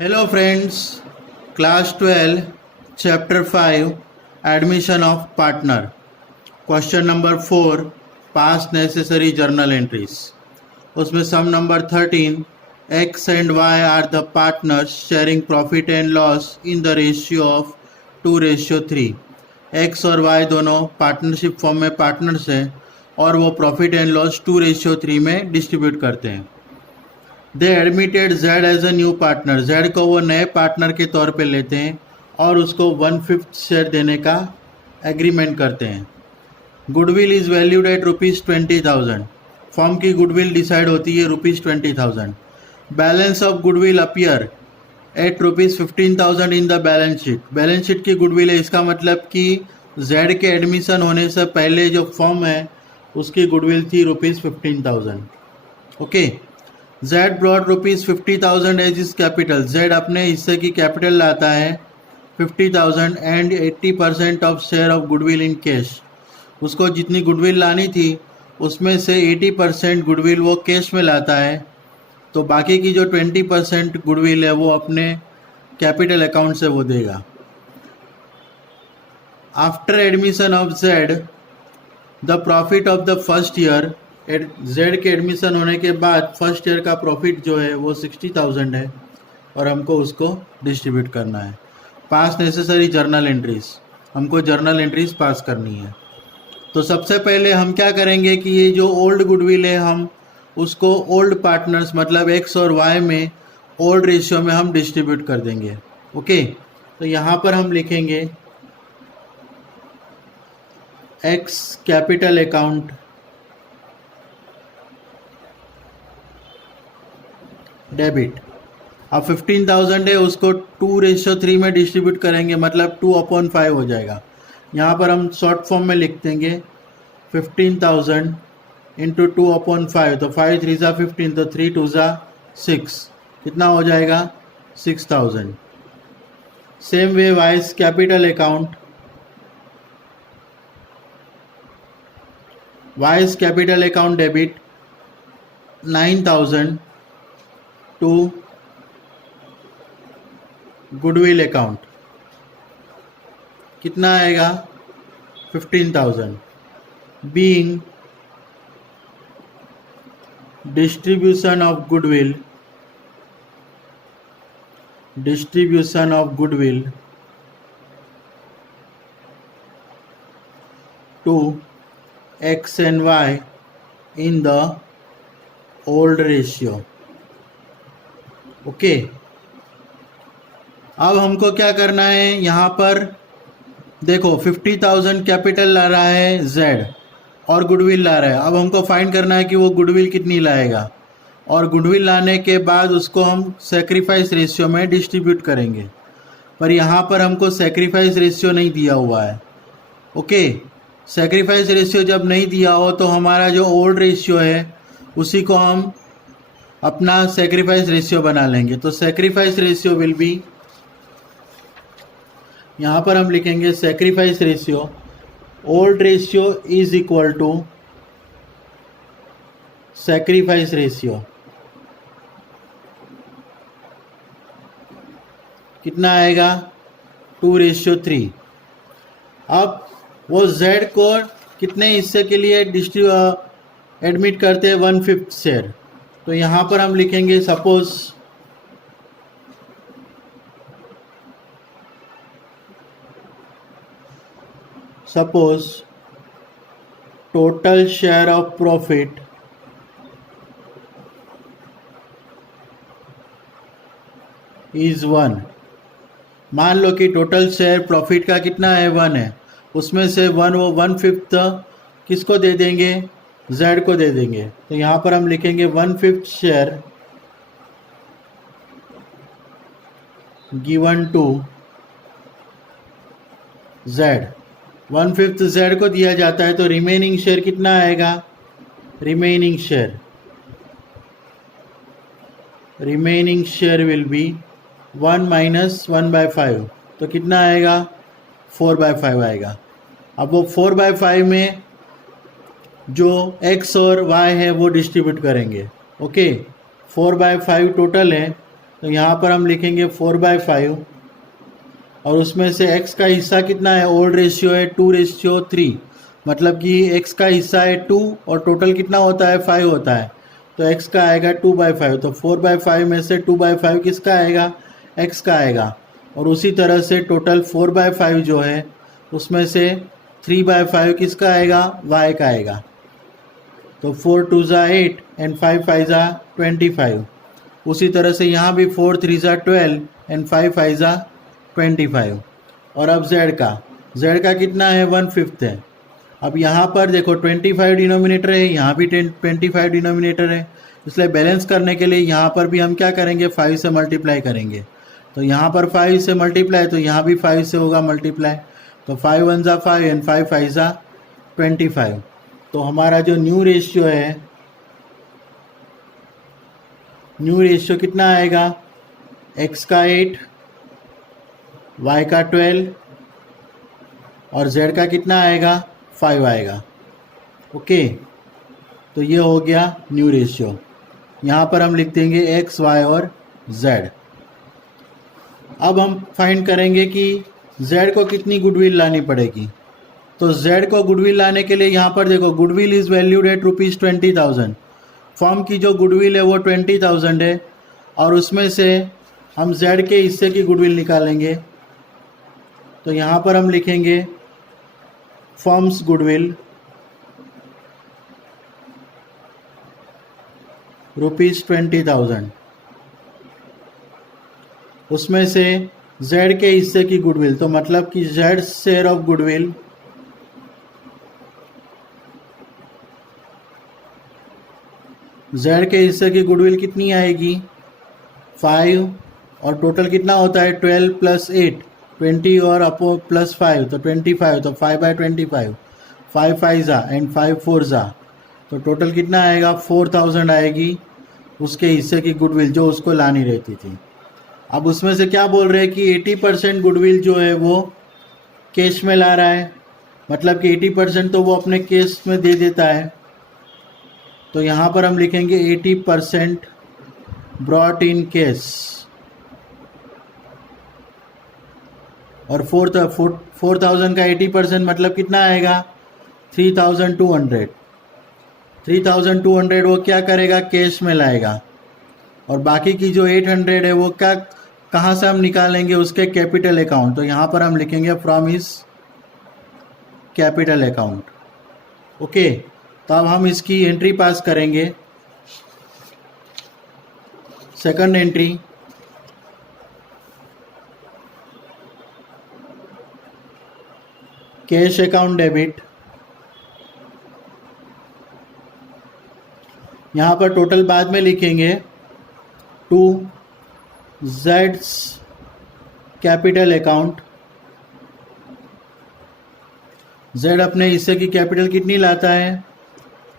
Hello friends, class 12, chapter 5, admission of partner. Question number 4, past necessary journal entries. उसमें sum number 13, X and Y are the partners sharing profit and loss in the ratio of 2:3. X और Y दोनों partnership form में partners हैं और वो profit and loss 2:3 में distribute करते हैं. They admitted Z as a new partner. Z को वो नए पार्टनर के तौर पे लेते हैं और उसको 1/5 शेयर देने का एग्रीमेंट करते हैं. Goodwill is valued at ₹20,000. Form की गुडविल डिसाइड होती है ₹20,000. Balance of goodwill appear eight ₹15,000 in the balance sheet. Balance sheet की गुडविल है, इसका मतलब कि जेड के एडमिशन होने से पहले जो फॉर्म है उसकी गुडविल थी ₹15,000. Okay. Z brought ₹50,000 as his capital. Z अपने हिस्से की कैपिटल लाता है 50,000 and 80% of share of goodwill in cash. उसको जितनी गुडविल लानी थी उसमें से 80% गुडविल वो कैश में लाता है, तो बाकी की जो 20% गुडविल है वो अपने कैपिटल अकाउंट से वो देगा. After admission of Z the profit of the first year. Z के एडमिशन होने के बाद फर्स्ट ईयर का प्रॉफिट जो है वो 60,000 है और हमको उसको डिस्ट्रीब्यूट करना है. पास नेसेसरी जर्नल एंट्रीज. हमको जर्नल एंट्रीज पास करनी है. तो सबसे पहले हम क्या करेंगे कि ये जो ओल्ड गुडविल है हम उसको ओल्ड पार्टनर्स मतलब एक्स और वाई में ओल्ड रेशियो में हम डिस्ट्रीब्यूट कर देंगे. ओके. तो यहाँ पर हम लिखेंगे एक्स कैपिटल अकाउंट डेबिट. अब 15,000 है उसको 2:3 में डिस्ट्रीब्यूट करेंगे मतलब 2/5 हो जाएगा. यहाँ पर हम शॉर्ट फॉर्म में लिख देंगे 15,000 इंटू 2/5. तो 5 3 ज़ा 15, तो 3 2 ज़ा 6. कितना हो जाएगा 6,000. Same way Y's capital account debit 9,000 to goodwill account. कितना आएगा 15,000. Being distribution of goodwill to X and Y in the old ratio. Okay. अब हमको क्या करना है, यहाँ पर देखो 50,000 कैपिटल ला रहा है जेड और गुडविल ला रहा है. अब हमको फाइंड करना है कि वो गुडविल कितनी लाएगा और गुडविल लाने के बाद उसको हम सेक्रीफाइस रेशियो में डिस्ट्रीब्यूट करेंगे. पर यहाँ पर हमको सेक्रीफाइस रेशियो नहीं दिया हुआ है. ओके. सेक्रीफाइस रेशियो जब नहीं दिया हो तो हमारा जो ओल्ड रेशियो है उसी को हम अपना सेक्रीफाइस रेशियो बना लेंगे. तो सेक्रीफाइस रेशियो विल बी, यहाँ पर हम लिखेंगे sacrifice ratio old ratio is equal to sacrifice ratio. कितना आएगा 2:3. अब वो Z को कितने हिस्से के लिए एडमिट करते हैं 1/5 शेयर. तो यहाँ पर हम लिखेंगे suppose total share of profit is 1. मान लो कि टोटल शेयर प्रॉफिट का कितना है 1 है, उसमें से 1 वो 1/5 किसको दे देंगे Z को दे देंगे. तो यहाँ पर हम लिखेंगे 1/5 share given to Z. 1/5 Z को दिया जाता है तो रिमेनिंग शेयर कितना आएगा. Remaining share will be 1 - 1/5. तो कितना आएगा 4/5 आएगा. अब वो 4/5 में जो x और y है वो डिस्ट्रीब्यूट करेंगे. ओके. 4/5 टोटल है तो यहाँ पर हम लिखेंगे 4/5 और उसमें से x का हिस्सा कितना है, ओल्ड रेशियो है 2:3, मतलब कि x का हिस्सा है 2 और टोटल कितना होता है 5 होता है, तो x का आएगा 2/5। तो 4/5 में से 2/5 किसका आएगा, x का आएगा। और उसी तरह से टोटल 4/5 जो है उसमें से 3/5 किसका आएगा, y का आएगा। तो 4 2 ज़ा 8 एंड 5 5 ज़ा 25। उसी तरह से यहाँ भी 4 3 ज़ा 12 एंड 5 5 ज़ा 25। और अब z का कितना है, 1/5 है। अब यहाँ पर देखो 25 डिनोमिनेटर है, यहाँ भी 25 डिनोमिनेटर है, इसलिए बैलेंस करने के लिए यहाँ पर भी हम क्या करेंगे, 5 से मल्टीप्लाई करेंगे। तो यहाँ पर 5 से मल्टीप्लाई, तो यहाँ भी 5 से होगा मल्टीप्लाई। तो 5 1 ज़ा 5 एंड 5 5 ज़ा 25। तो हमारा जो न्यू रेशियो है, न्यू रेशियो कितना आएगा, x का 8, y का 12 और z का कितना आएगा, 5 आएगा। ओके, तो ये हो गया न्यू रेशियो। यहाँ पर हम लिख देंगे x, y और z। अब हम फाइंड करेंगे कि z को कितनी गुडविल लानी पड़ेगी। तो z को गुडविल लाने के लिए यहाँ पर देखो, goodwill is valued at ₹20,000। Firm की जो गुडविल है वो 20,000 है और उसमें से हम z के हिस्से की गुडविल निकालेंगे। तो यहाँ पर हम लिखेंगे फर्म्स गुडविल ₹20,000, उसमें से z के हिस्से की गुडविल, तो मतलब कि z share of goodwill z के हिस्से की गुडविल कितनी आएगी, 5, और टोटल कितना होता है 12 + 8 20 और अपो +5 तो 25, तो 5/25, 5 5 ज़ा एंड 5 4 ज़ा, तो टोटल कितना आएगा 4,000 आएगी उसके हिस्से की गुडविल जो उसको लानी रहती थी। अब उसमें से क्या बोल रहे हैं कि 80% गुडविल जो है वो कैश में ला रहा है, मतलब कि 80% तो वो अपने केस में दे देता है। तो यहाँ पर हम लिखेंगे 80% ब्रॉट इन केस, और 4,000 का 80% मतलब कितना आएगा 3,200। 3,200 वो क्या करेगा, कैश में लाएगा। और बाकी की जो 800 है वो क्या, कहाँ से हम निकालेंगे, उसके कैपिटल अकाउंट। तो यहाँ पर हम लिखेंगे from his capital account. Okay, तो अब हम इसकी एंट्री पास करेंगे। Second entry, cash account debit. यहाँ पर टोटल बाद में लिखेंगे टू ज़ेड्स कैपिटल अकाउंट। Z अपने हिस्से की कैपिटल कितनी लाता है,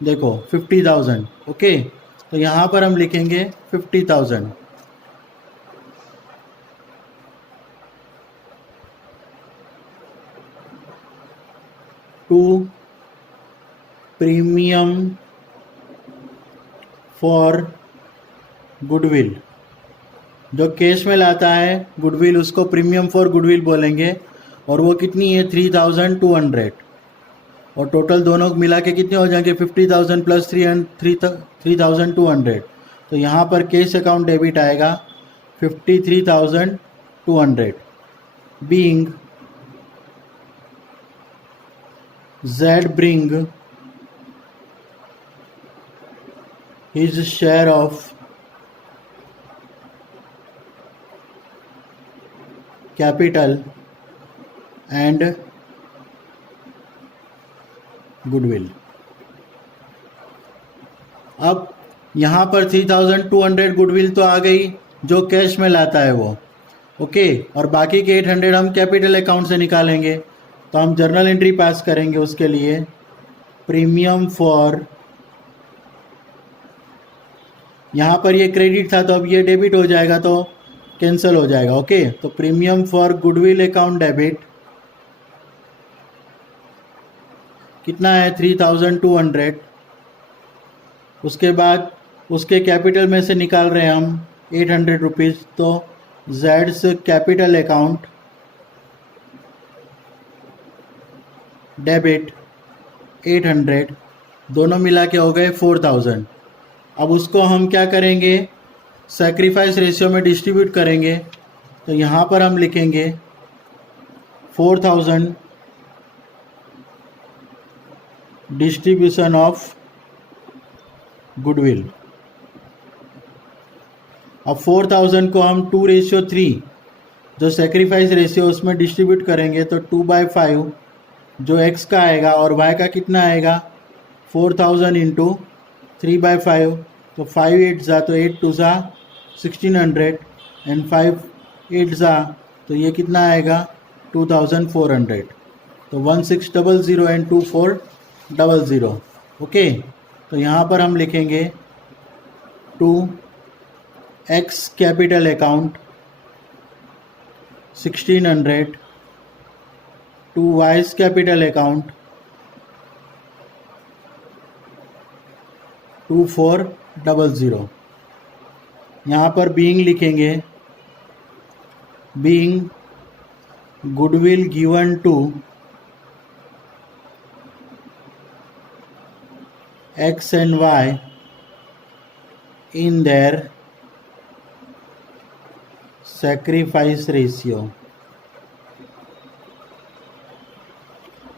देखो 50,000। ओके, तो यहाँ पर हम लिखेंगे 50,000। टू प्रीमियम फॉर गुडविल, जो कैश में लाता है गुडविल उसको प्रीमियम फॉर गुडविल बोलेंगे, और वो कितनी है 3,200। और टोटल दोनों मिला के कितने हो जाएंगे 50,000 + 3,200। तो यहाँ पर कैश अकाउंट डेबिट आएगा 53,200, being Z bring his share of capital and goodwill. अब यहाँ पर 3,200 गुडविल तो आ गई जो कैश में लाता है वो। ओके, और बाकी के 800 हम कैपिटल अकाउंट से निकालेंगे। तो हम जर्नल एंट्री पास करेंगे उसके लिए, प्रीमियम फॉर, यहाँ पर ये क्रेडिट था तो अब ये डेबिट हो जाएगा तो कैंसिल हो जाएगा। ओके, तो premium for goodwill account debit कितना है 3,200। उसके बाद उसके कैपिटल में से निकाल रहे हैं हम 800 रुपीज़, तो जेड्स कैपिटल अकाउंट डेबिट 800, दोनों मिला के हो गए 4000। अब उसको हम क्या करेंगे, सैक्रिफाइस रेशियो में डिस्ट्रीब्यूट करेंगे। तो यहाँ पर हम लिखेंगे 4000 डिस्ट्रीब्यूशन ऑफ गुडविल। अब 4000 को हम 2:3 जो सेक्रीफाइस रेशियो उसमें डिस्ट्रीब्यूट करेंगे, तो 2/5 जो x का आएगा और y का कितना आएगा 4000 इंटू 3/5, तो 5 8 ज़ा, तो 8 2 ज़ा 1600 एंड 5 8 ज़ा, तो ये कितना आएगा 2400। तो 1600 एंड 2400। ओके, तो यहाँ पर हम लिखेंगे 2x capital account 1600 to Y's capital account 2400। यहाँ पर बीइंग लिखेंगे, being goodwill given to x and y in their sacrifice ratio।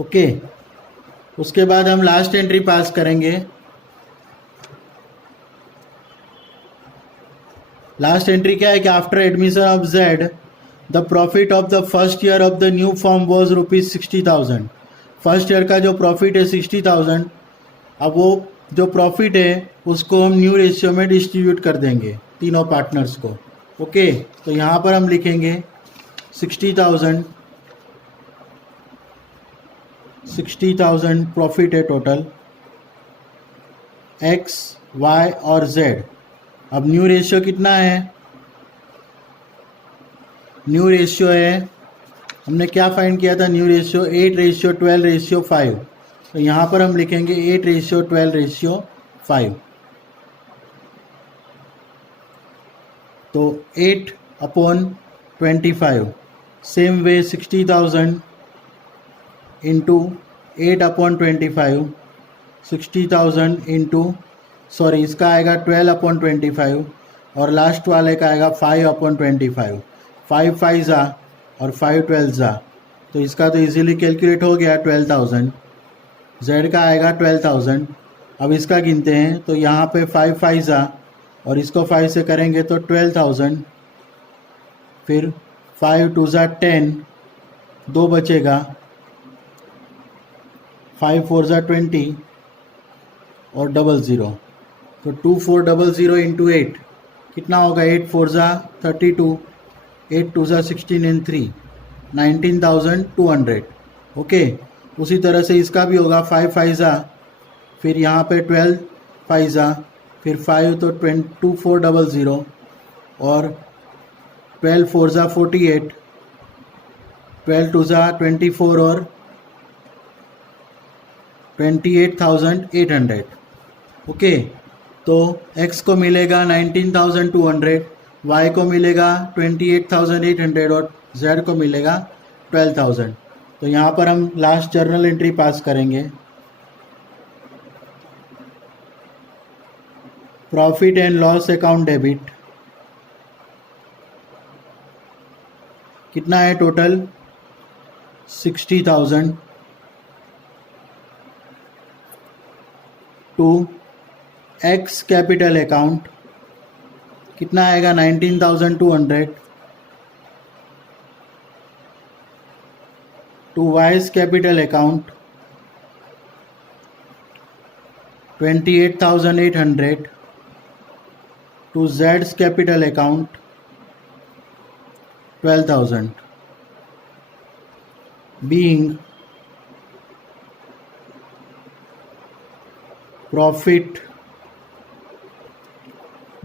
Okay, उसके बाद हम लास्ट एंट्री पास करेंगे। लास्ट एंट्री क्या है कि after admission of Z the profit of the first year of the new form was ₹60,000। First year का जो profit है 60,000। अब वो जो प्रॉफिट है उसको हम न्यू रेशियो में डिस्ट्रीब्यूट कर देंगे तीनों पार्टनर्स को। ओके, तो यहाँ पर हम लिखेंगे 60,000 प्रॉफिट है टोटल, x, y और z। अब न्यू रेशियो कितना है, न्यू रेशियो है, हमने क्या फाइंड किया था, न्यू रेशियो 8:12:5। तो यहाँ पर हम लिखेंगे 8:12:5। तो 8/25। Same way 60,000 into 8/25, 60,000 into sorry इसका आएगा 12/25 और लास्ट वाले का आएगा 5/25। 5 5 ज़ा और 5 12 ज़ा, तो इसका तो इजीली कैलकुलेट हो गया 12,000। जेड का आएगा 12,000। अब इसका गिनते हैं, तो यहाँ पे 5 5 ज़ा और इसको 5 से करेंगे तो 12,000। फिर 5 2 ज़ा 10, 2 बचेगा, 5 4 ज़ा 20 और 00। तो 2400 इंटू 8 कितना होगा, 8 4 ज़ा 32, 8 2 ज़ा 16 एंड 3 19,200। ओके, उसी तरह से इसका भी होगा 5 5 ज़ा, फिर यहाँ पे 12 5 ज़ा, फिर 5 तो 2400 और 12 4 ज़ा 48, 12 2 ज़ा 24 और 28,800। ओके, तो x को मिलेगा 19,200, y को मिलेगा 28,800 और z को मिलेगा 12,000। तो यहाँ पर हम लास्ट जर्नल एंट्री पास करेंगे। Profit and loss account debit कितना है total 60,000 to X capital account कितना आएगा 19,200 to Y's capital account 28,800 to जेड्स capital account 12,000। being profit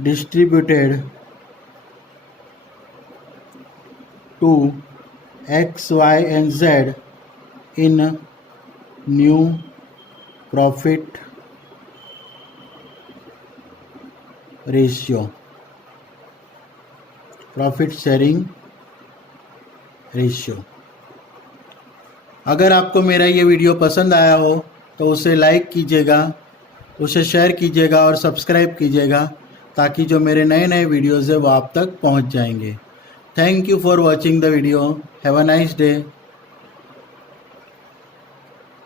distributed to x, y and z in new profit ratio। Profit sharing ratio. अगर आपको मेरा ये video पसंद आया हो तो उसे लाइक कीजिएगा, उसे शेयर कीजिएगा और सब्सक्राइब कीजिएगा, ताकि जो मेरे नए नए वीडियोज़ है वो आप तक पहुंच जाएंगे। Thank you for watching the video. Have a nice day.